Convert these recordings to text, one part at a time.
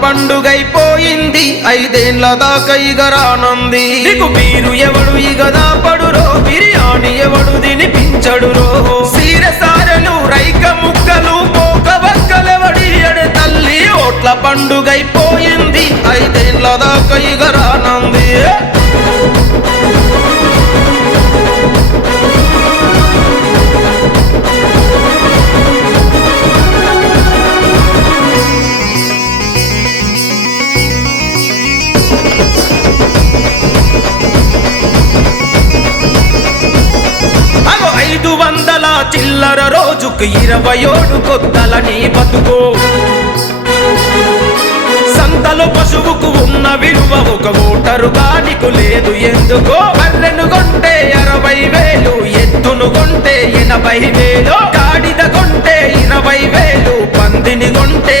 పండుగైపోయింది ఐదేండ్ల దాకా ఇగ రానంది నీకు మీరు ఎవడు ఇగ దాపడురో బిర్యానీ ఎవడు తినిపించడురో సీరసారలు రైక ముక్కలు పోక వక్కలెవడి ఎడు తల్లి ఓట్ల పండుగైపోయింది ఐదేండ్ల దాకా ఇగ రానంది చిల్లర రోజుకు 27 కొత్తల నీ బతుకో సంతలో పశువుకు ఉన్న విలువ ఒక ఓటరుగా నీకు లేదు ఎందుకో బర్రెను కొంటే 60,000 ఎద్దును కొంటే 80,000 గాడిద కొంటే 20,000 పందిని కొంటే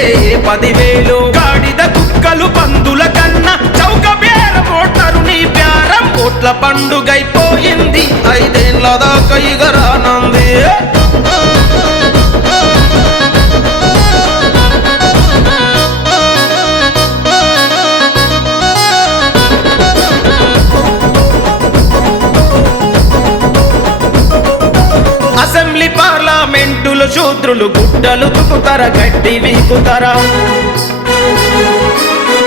10,000 గాడిద కుక్కలు పందుల కన్నా చౌక బేరం ఓటరు నీ బేరం ఓట్ల పండుగైపోయింది ఐదేండ్ల దాకా ఇగ రానంది అసెంబ్లీ పార్లమెంటులు శూద్రులు గుడ్డలు తుకుతారా గడ్డి వీకుతారా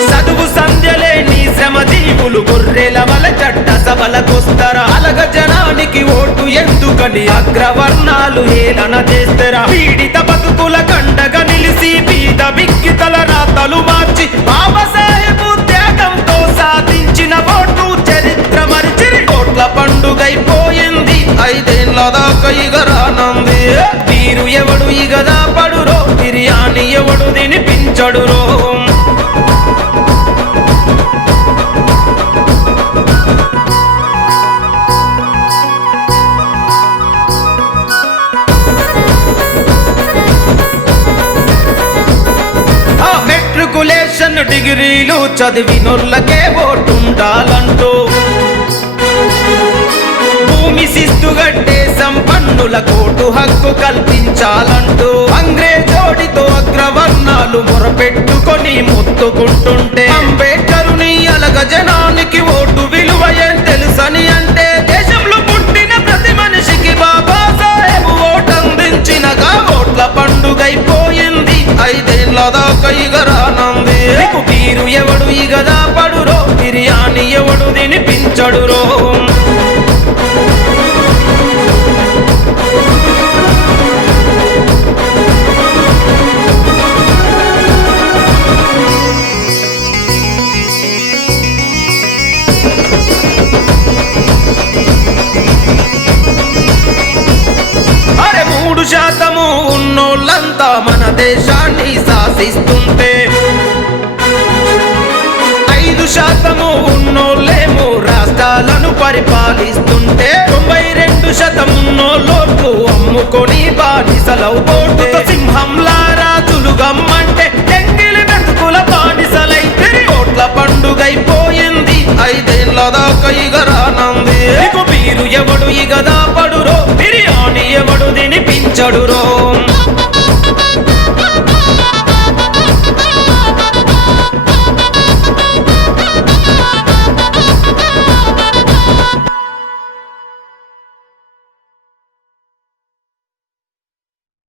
చదువు సంధ్యలేని శ్రమజీవులు గొర్రెల వల చట్ట సభలకొస్తారా అలగ జనానికి ఓటు ఎందుకని అగ్రవర్ణాలు ఏలన చేస్తారా పీడిత బతుకుల కండగా నిలిసి బీద బిక్కితల రాతలు మార్చి బాబాసాహెబ్ త్యాగంతో సాధించిన ఓటు చరిత్ర మరిచిరి ఓట్ల పండుగైపోయింది ఐదేండ్ల దాకా ఇగ రానంది మీరు ఎవడు ఇగ దాపడురో బిర్యానీ ఎవడు తినిపించడురో డిగ్రీలు చదివినోళ్ళకే ఓటుండాలంటూ భూమి శిస్తుగట్టే సంపన్నుల కోటు హక్కు కల్పించాలంటూ అంగ్రేజోడితో అగ్రవర్ణాలు మొరపెట్టుకొని మొత్తుకుంటుంటే అంబేద్కరుని అలగ జనానికి ఓటు విలువ ఏం తెలుసని అంటే దేశంలో పుట్టిన ప్రతి మనిషికి బాబాసాహెబ్ ఓటందించినగా ఓట్ల పండుగైపోయింది ఐదేండ్ల దాకా ఇగ రానంది నీకు మీరు ఎవడు ఇగ దాపడురో బిర్యానీ ఎవడు తినిపించడురో అరే 3% ఉన్నోళ్ళంతా మన దేశాన్ని శాసిస్తుంటే 5% ఉన్నోళ్ళేమో రాష్ట్రాలను పరిపాలిస్తుంటే 92% ఉన్నోళ్ళోట్లు అమ్ముకొని బానిసలవుతుంటే సింహంలా రాజులు గమ్మంటే ఎంగిలి బతుకుల బానిసలైతే ఓట్ల పండుగైపోయింది ఐదేండ్ల దాకా ఇగ రానంది నీకు మీరు ఎవడు ఇగ దాపడురో బిర్యానీ ఎవడు తినిపించడురో